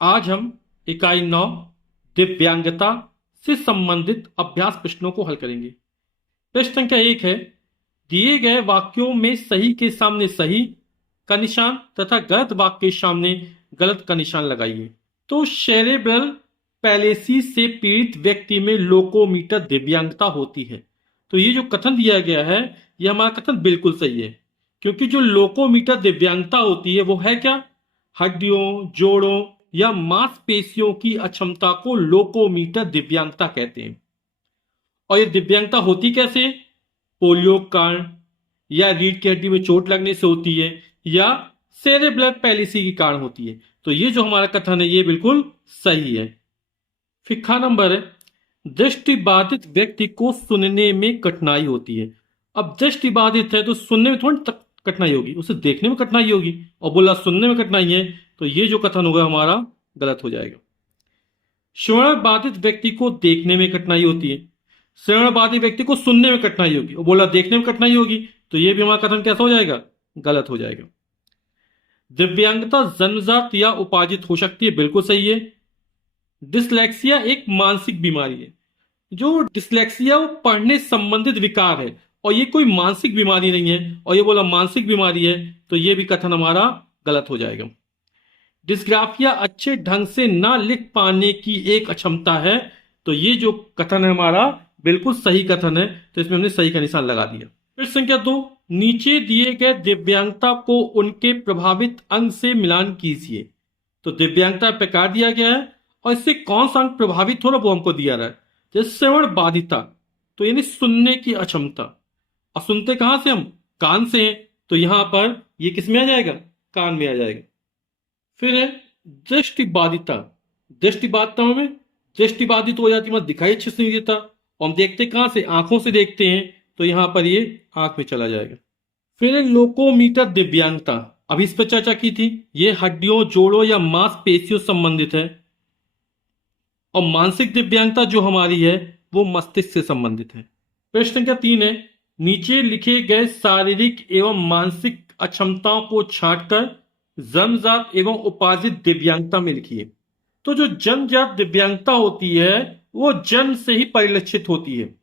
आज हम इकाई 9 दिव्यांगता से संबंधित अभ्यास प्रश्नों को हल करेंगे। प्रश्न संख्या 1 है, दिए गए वाक्यों में सही के सामने सही का निशान तथा गलत वाक्य के सामने गलत का निशान लगाइए। तो सेरेब्रल पैलेसी से पीड़ित व्यक्ति में लोकोमीटर दिव्यांगता होती है। तो ये जो कथन दिया गया है, ये हमारा कथन बिल्कुल सही है, क्योंकि जो लोकोमीटर दिव्यांगता होती है वो है क्या? हड्डियों, जोड़ों या मांसपेशियों की अक्षमता को लोकोमीटर दिव्यांगता कहते हैं। और ये दिव्यांगता होती कैसे? पोलियो के कारण, या रीढ़ की हड्डी में चोट लगने से होती है, या सेरेब्रल पैलिसी के कारण होती है। तो ये जो हमारा कथन है ये बिल्कुल सही है। फिर खा नंबर है, दृष्टिबाधित व्यक्ति को सुनने में कठिनाई होती है। अब दृष्टिबाधित है तो सुनने में थोड़ी कठिनाई होगी, उसे देखने में कठिनाई होगी, और बोला सुनने में कठिनाई है, तो ये जो कथन होगा हमारा गलत हो जाएगा। श्रवण बाधित व्यक्ति को देखने में कठिनाई होती है, श्रवण बाधित व्यक्ति को सुनने में कठिनाई होगी, और बोला देखने में कठिनाई होगी, तो ये भी हमारा कथन कैसा हो जाएगा? गलत हो जाएगा। दिव्यांगता जन्मजात या उपार्जित हो सकती है, बिल्कुल सही है। डिसलेक्सिया एक मानसिक बीमारी है। जो डिसलेक्सिया वो पढ़ने संबंधित विकार है, और ये कोई मानसिक बीमारी नहीं है, और ये बोला मानसिक बीमारी है, तो ये भी कथन हमारा गलत हो जाएगा। डिस्ग्राफिया अच्छे ढंग से ना लिख पाने की एक अक्षमता है, तो ये जो कथन है हमारा बिल्कुल सही कथन है, तो इसमें हमने सही का निशान लगा दिया। प्रश्न संख्या 2, नीचे दिए गए दिव्यांगता को उनके प्रभावित अंग से मिलान कीजिए। तो दिव्यांगता प्रकार दिया गया है, और इससे कौन सा अंग प्रभावित हो रहा है वो हमको दिया रहा है। जैसे श्रवण बाधिता, तो यानी सुनने की अक्षमता, और सुनते कहां से हम? कान से हैं, तो यहां पर ये किस में आ जाएगा? कान में आ जाएगा। फिर है दृष्टि बाधिता। दृष्टि बाधिता में दृष्टि बाधित हो जाती है, दिखाई अच्छे से नहीं देता, और हम देखते कहां से? आंखों से देखते हैं, तो यहां पर ये आंख में चला जाएगा। फिर है लोकोमीटर दिव्यांगता। अभी इस पर चर्चा की थी, ये हड्डियों, जोड़ों या मांसपेशियों संबंधित है। और मानसिक दिव्यांगता जो हमारी है वो मस्तिष्क से संबंधित है। प्रश्न संख्या 3 है, नीचे लिखे गए शारीरिक एवं मानसिक अक्षमताओं को छांटकर जन्मजात एवं उपार्जित दिव्यांगता में लिखिए। तो जो जन्मजात दिव्यांगता होती है वो जन्म से ही परिलक्षित होती है,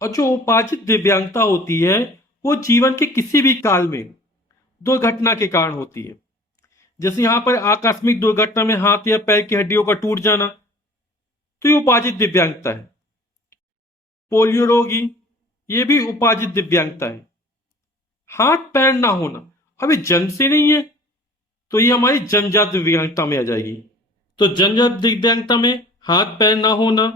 और जो उपार्जित दिव्यांगता होती है वो जीवन के किसी भी काल में दुर्घटना के कारण होती है। जैसे यहां पर आकस्मिक दुर्घटना में हाथ या पैर की हड्डियों का टूट जाना, तो ये उपार्जित दिव्यांगता है। पोलियो रोगी, ये भी उपार्जित दिव्यांगता है। हाथ पैर ना होना, अभी जन्म से नहीं है, तो ये हमारी जन्मजात दिव्यांगता में आ जाएगी। तो जन्मजात दिव्यांगता में हाथ पैर ना होना,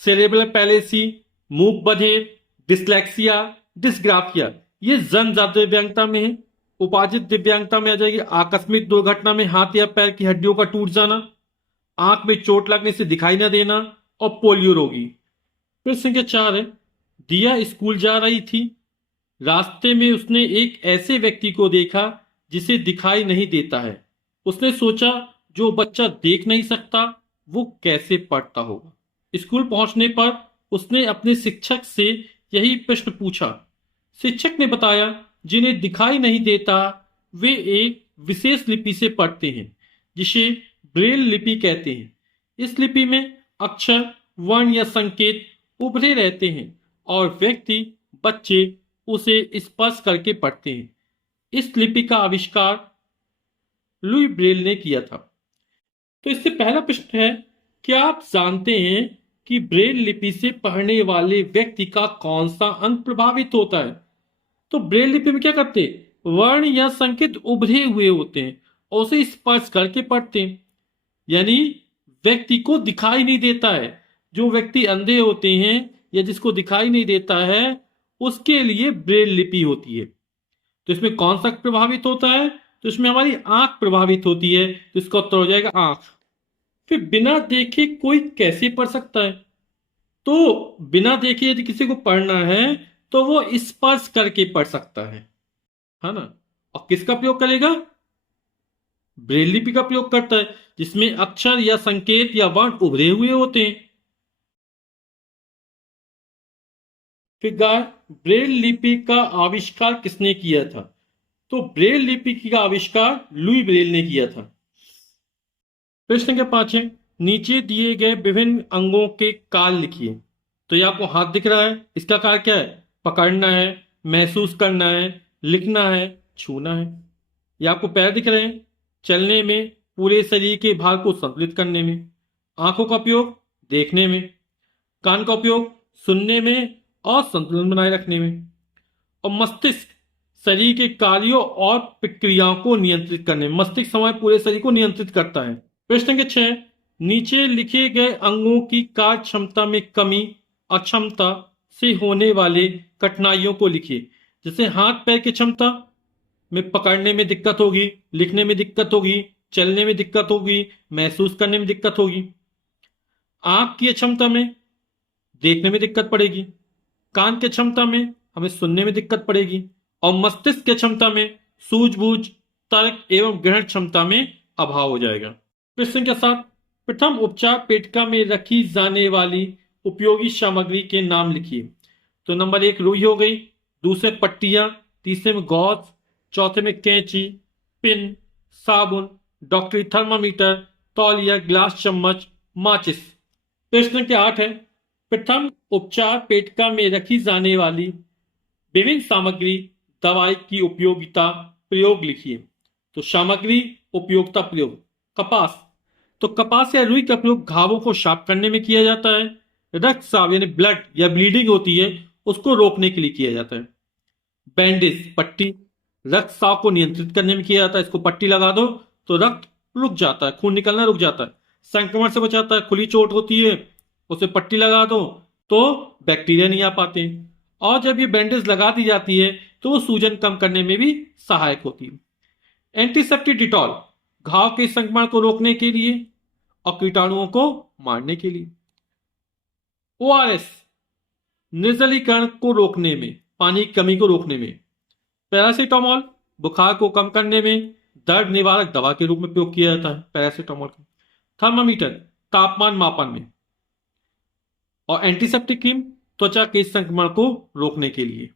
सेरेब्रल पैलेसी, मूक बधिर, डिसलेक्सिया, डिस्ग्राफिया, ये जन्मजात दिव्यांगता में है। उपार्जित दिव्यांगता में आ जाएगी आकस्मिक दुर्घटना में हाथ या पैर की हड्डियों का टूट जाना, आंख में चोट लगने से दिखाई न देना, और पोलियो रोगी। प्रश्न संख्या 4 है, दिया स्कूल जा रही थी, रास्ते में उसने एक ऐसे व्यक्ति को देखा जिसे दिखाई नहीं देता है। उसने सोचा जो बच्चा देख नहीं सकता वो कैसे पढ़ता होगा। स्कूल पहुंचने पर उसने अपने शिक्षक से यही प्रश्न पूछा। शिक्षक ने बताया जिन्हें दिखाई नहीं देता वे एक विशेष लिपि से पढ़ते हैं जिसे ब्रेल लिपि कहते हैं। इस लिपि में अक्षर, वर्ण या संकेत उभरे रहते हैं और बच्चे उसे स्पर्श करके पढ़ते हैं। इस लिपि का आविष्कार लुई ब्रेल ने किया था। तो इससे पहला प्रश्न है, क्या आप जानते हैं कि ब्रेल लिपि से पढ़ने वाले व्यक्ति का कौन सा अंग प्रभावित होता है? तो ब्रेल लिपि में क्या करते हैं? वर्ण या संकेत उभरे हुए होते हैं और उसे स्पर्श करके पढ़ते हैं, यानी व्यक्ति को दिखाई नहीं देता है। जो व्यक्ति अंधे होते हैं या जिसको दिखाई नहीं देता है उसके लिए ब्रेल लिपि होती है। तो इसमें कौन सा प्रभावित होता है? तो इसमें हमारी आंख प्रभावित होती है, तो इसका उत्तर हो जाएगा आंख। फिर बिना देखे कोई कैसे पढ़ सकता है? तो बिना देखे यदि किसी को पढ़ना है तो वो स्पर्श करके पढ़ सकता है ना। और किसका प्रयोग करेगा? ब्रेल लिपि का प्रयोग करता है, जिसमें अक्षर या संकेत या वर्ण उभरे हुए होते हैं। फिर ब्रेल लिपि का आविष्कार किसने किया था? तो ब्रेल लिपि का आविष्कार लुई ब्रेल ने किया था। प्रश्न संख्या 5 है, नीचे दिए गए विभिन्न अंगों के कार्य लिखिए। तो ये आपको हाथ दिख रहा है, इसका कार्य क्या है? पकड़ना है, महसूस करना है, लिखना है, छूना है। ये आपको पैर दिख रहे हैं, चलने में, पूरे शरीर के भार को संतुलित करने में। आंखों का उपयोग देखने में, कान का उपयोग सुनने में और संतुलन बनाए रखने में, और मस्तिष्क शरीर के कार्यों और प्रक्रियाओं को नियंत्रित करने में। मस्तिष्क हमारे पूरे शरीर को नियंत्रित करता है। प्रश्न संख्या 6, नीचे लिखे गए अंगों की कार्य क्षमता में कमी, अक्षमता से होने वाले कठिनाइयों को लिखिए। जैसे हाथ पैर की क्षमता में पकड़ने में दिक्कत होगी, लिखने में दिक्कत होगी, चलने में दिक्कत होगी, महसूस करने में दिक्कत होगी। आंख की क्षमता में देखने में दिक्कत पड़ेगी, कान की क्षमता में हमें सुनने में दिक्कत पड़ेगी, और मस्तिष्क की क्षमता में सूझबूझ, तर्क एवं ग्रहण क्षमता में अभाव हो जाएगा। प्रश्न संख्या 7, प्रथम उपचार पेटिका में रखी जाने वाली उपयोगी सामग्री के नाम लिखिए। तो नंबर 1 रुई हो गई, दूसरे पट्टियां, तीसरे में गौज, चौथे में कैंची, पिन, साबुन, डॉक्टरी थर्मामीटर, तौलिया, ग्लास चम्मच, माचिस। प्रश्न संख्या 8 है, प्रथम उपचार पेटिका में रखी जाने वाली विभिन्न सामग्री दवाई की उपयोगिता प्रयोग लिखिए। तो सामग्री, उपयोगिता, प्रयोग। कपास, तो कपास या रुई का प्रयोग घावों को साफ करने में किया जाता है। रक्तस्राव यानी ब्लड या ब्लीडिंग होती है उसको रोकने के लिए किया जाता है। बैंडेज, पट्टी, रक्तस्राव को नियंत्रित करने में किया जाता है। इसको पट्टी लगा दो तो रक्त रुक जाता है, खून निकलना रुक जाता है, संक्रमण से बचाता है। खुली चोट होती है उसे पट्टी लगा दो तो बैक्टीरिया नहीं आ पाते, और जब ये बैंडेज लगा दी जाती है तो वो सूजन कम करने में भी सहायक होती है। एंटीसेप्टिक डिटॉल, घाव के संक्रमण को रोकने के लिए और कीटाणुओं को मारने के लिए। ओआरएस, निर्जलीकरण को रोकने में, पानी की कमी को रोकने में। पैरासीटामोल, बुखार को कम करने में दर्द निवारक दवा के रूप में प्रयोग किया जाता है पैरासीटामोल का। थर्मामीटर, तापमान मापन में। और एंटीसेप्टिक क्रीम, त्वचा के संक्रमण को रोकने के लिए।